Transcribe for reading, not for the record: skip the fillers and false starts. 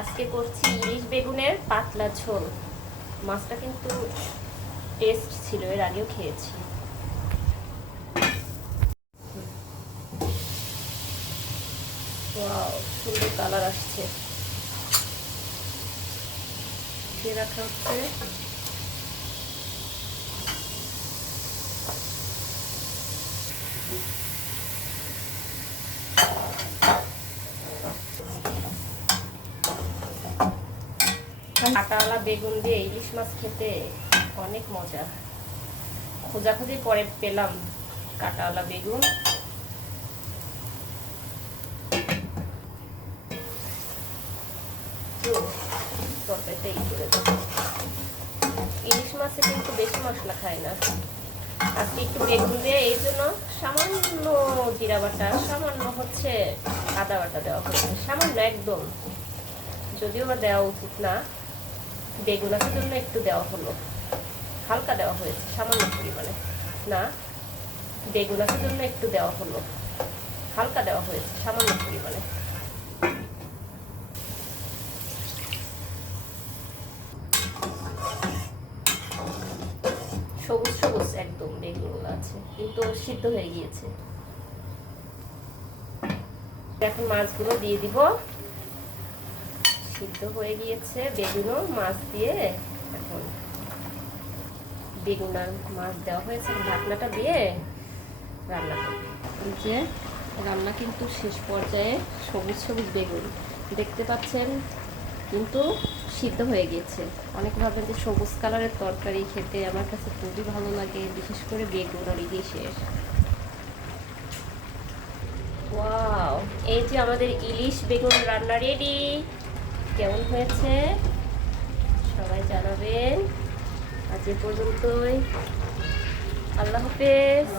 আজকে করছি ইলিশ বেগুনের পাতলা ঝোল। মাছটা কিন্তু টেস্ট ছিল, এর আগেও খেয়েছি। ওয়াও, সুন্দর কালার আসছে। দিয়ে রাখা হচ্ছে কাঁটাওয়ালা বেগুন দিয়ে ইলিশ মাছ খেতে অনেক মজা। খোঁজাখুঁজি পরে পেলাম কাঁটাওয়ালা বেগুন। তরকারিটা করে দেবো। ইলিশ মাছে কিন্তু বেশি মশলা খায় না। আজকে একটু বেগুন দিয়ে এই জন্য সামান্য জিরা বাটা, সামান্য হচ্ছে আদা বাটা দেওয়া হচ্ছে, সামান্য একদম, যদিও বা দেওয়া উচিত না। বেগুন আসার জন্য একটু দেওয়া হলো, হালকা দেওয়া হয়েছে সামান্য পরিমাণে। না, বেগুন আসার জন্য একটু দেওয়া হলো, হালকা দেওয়া হয়েছে সামান্য পরিমাণে। সবুজ সবুজ একদম বেগুনগুলো আছে, কিন্তু সিদ্ধ হয়ে গিয়েছে। এখন মাছগুলো দিয়ে দিব। সিদ্ধ হয়ে গিয়েছে বেগুনও, মাছ দিয়ে এখন বেগুন আর মাছ দেওয়া হয়েছে, ঢাকনাটা দিয়ে রান্না করব। যে রান্না কিন্তু শেষ পর্যায়ে। সবুজ সবুজ বেগুন দেখতে পাচ্ছেন, কিন্তু সিদ্ধ হয়ে গিয়েছে। অনেকে ভাবেন যে সবুজ কালারের তরকারি খেতে আমার কাছে খুবই ভালো লাগে, বিশেষ করে বেগুন আর ইলিশের। ওয়াও, এই যে আমাদের ইলিশ বেগুন রান্না রেডি। কেমন হয়েছে সবাই জানাবেন। আজ এ পর্যন্তই। আল্লাহ হাফেজ।